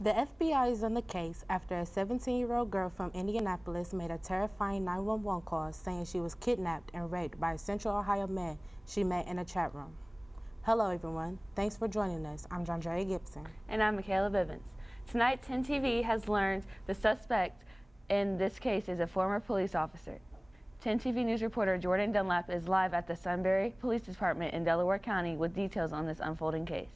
The FBI is on the case after a 17-year-old girl from Indianapolis made a terrifying 911 call saying she was kidnapped and raped by a Central Ohio man she met in a chat room. Hello everyone, thanks for joining us. I'm Jandrea Gibson. And I'm Michaela Bivens. Tonight, 10 TV has learned the suspect in this case is a former police officer. 10 TV News reporter Jordan Dunlap is live at the Sunbury Police Department in Delaware County with details on this unfolding case.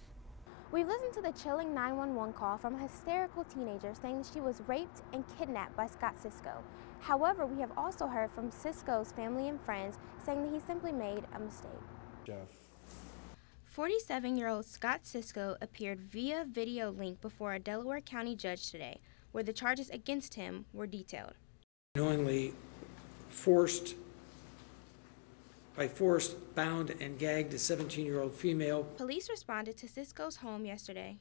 We've listened to the chilling 911 call from a hysterical teenager saying that she was raped and kidnapped by Scott Cisco. However, we have also heard from Cisco's family and friends saying that he simply made a mistake. Jeff. 47-year-old Scott Cisco appeared via video link before a Delaware County judge today, where the charges against him were detailed. Knowingly bound and gagged a 17-year-old female. Police responded to Cisco's home yesterday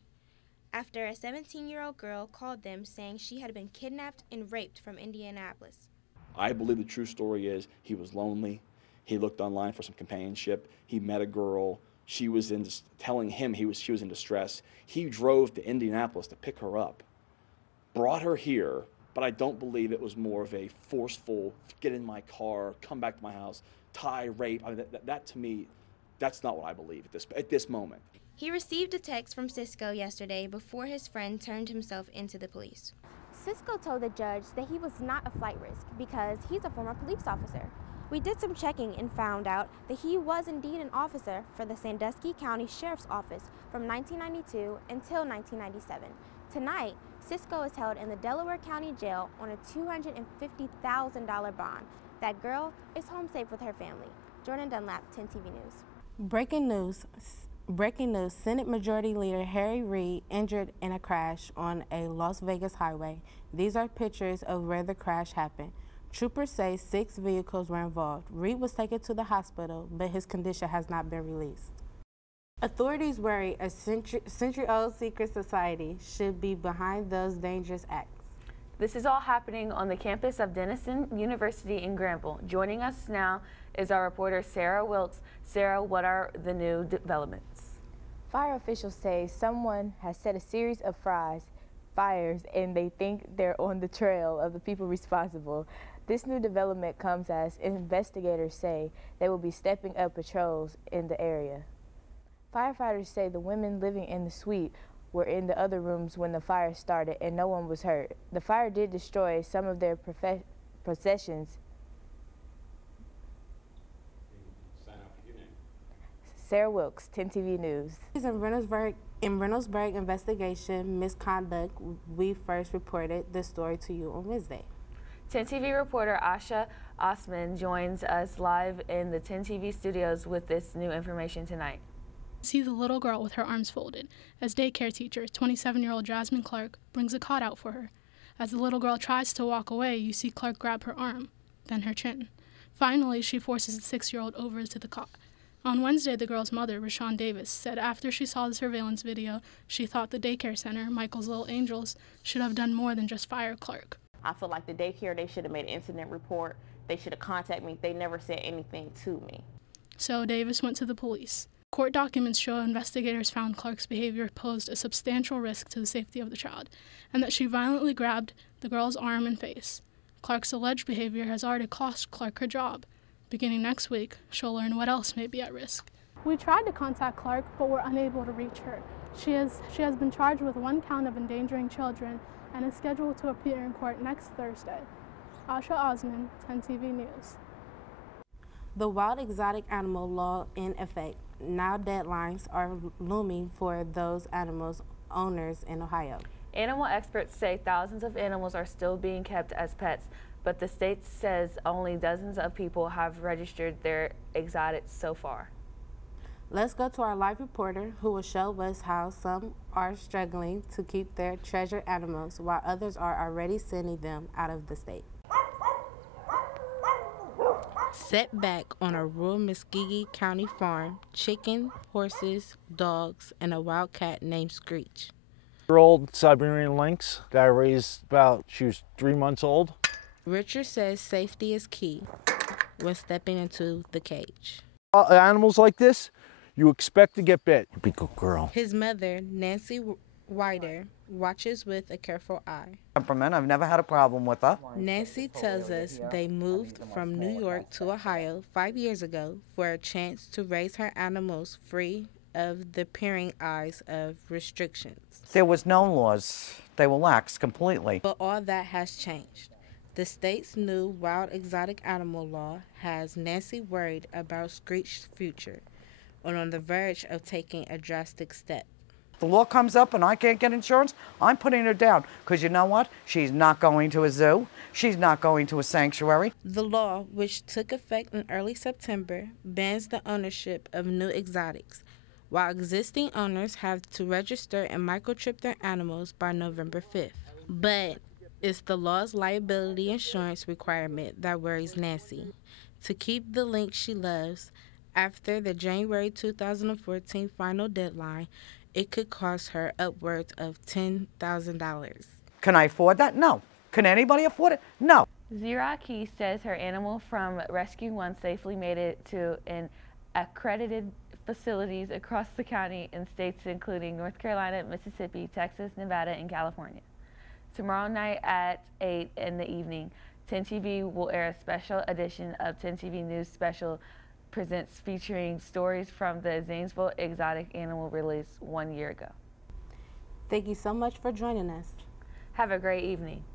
after a 17-year-old girl called them saying she had been kidnapped and raped from Indianapolis. I believe the true story is he was lonely. He looked online for some companionship. He met a girl. She was telling him she was in distress. He drove to Indianapolis to pick her up, brought her here, but I don't believe it was more of a forceful, get in my car, come back to my house, tie, rape. I mean, that to me, that's not what I believe at this moment. He received a text from Cisco yesterday before his friend turned himself into the police. Cisco told the judge that he was not a flight risk because he's a former police officer. We did some checking and found out that he was indeed an officer for the Sandusky County Sheriff's Office from 1992 until 1997. Tonight, Cisco is held in the Delaware County Jail on a $250,000 bond. That girl is home safe with her family. Jordan Dunlap, 10 TV News. Breaking news, Senate Majority Leader Harry Reid injured in a crash on a Las Vegas highway. These are pictures of where the crash happened. Troopers say 6 vehicles were involved. Reid was taken to the hospital, but his condition has not been released. Authorities worry a century-old secret society should be behind those dangerous acts. This is all happening on the campus of Denison University in Granville. Joining us now is our reporter Sarah Wilkes. Sarah, what are the new developments? Fire officials say someone has set a series of fires and they think they're on the trail of the people responsible. This new development comes as investigators say they will be stepping up patrols in the area. Firefighters say the women living in the suite were in the other rooms when the fire started and no one was hurt. The fire did destroy some of their possessions. Sarah Wilkes, 10 TV News. In Reynoldsburg investigation misconduct, we first reported this story to you on Wednesday. 10 TV reporter Asha Osman joins us live in the 10 TV studios with this new information tonight. See the little girl with her arms folded as daycare teacher, 27-year-old Jasmine Clark, brings a cot out for her. As the little girl tries to walk away, you see Clark grab her arm, then her chin. Finally, she forces the 6-year-old over to the cot. On Wednesday, the girl's mother, Rashawn Davis, said after she saw the surveillance video, she thought the daycare center, Michael's Little Angels, should have done more than just fire Clark. I feel like the daycare, they should have made an incident report. They should have contacted me. They never said anything to me. So Davis went to the police. Court documents show investigators found Clark's behavior posed a substantial risk to the safety of the child, and that she violently grabbed the girl's arm and face. Clark's alleged behavior has already cost Clark her job. Beginning next week, she'll learn what else may be at risk. We tried to contact Clark, but were unable to reach her. She has been charged with 1 count of endangering children and is scheduled to appear in court next Thursday. Asha Osman, 10 TV News. The wild exotic animal law in effect. Now deadlines are looming for those animals' owners in Ohio. Animal experts say thousands of animals are still being kept as pets, but the state says only dozens of people have registered their exotics so far. Let's go to our live reporter who will show us how some are struggling to keep their treasured animals while others are already sending them out of the state. Set back on a rural Muskogee County farm, chicken, horses, dogs, and a wild cat named Screech. Year-old Siberian lynx that I raised she was 3 months old. Richard says safety is key when stepping into the cage. Animals like this, you expect to get bit. Be a good girl. His mother, Nancy Wider, watches with a careful eye. Temperament, I've never had a problem with her. Nancy tells us they moved from New York to Ohio 5 years ago for a chance to raise her animals free of the peering eyes of restrictions. There was no laws. They were lax completely. But all that has changed. The state's new wild exotic animal law has Nancy worried about Screech's future and on the verge of taking a drastic step. The law comes up and I can't get insurance, I'm putting her down. Because you know what? She's not going to a zoo. She's not going to a sanctuary. The law, which took effect in early September, bans the ownership of new exotics, while existing owners have to register and microchip their animals by November 5th. But it's the law's liability insurance requirement that worries Nancy. To keep the link she loves, after the January 2014 final deadline, it could cost her upwards of $10,000. Can I afford that? No. Can anybody afford it? No. Zira Key says her animal from Rescue One safely made it to an accredited facilities across the county in states including North Carolina, Mississippi, Texas, Nevada, and California. Tomorrow night at 8 in the evening, 10 TV will air a special edition of 10 TV News Special Presents featuring stories from the Zanesville exotic animal release 1 year ago. Thank you so much for joining us. Have a great evening.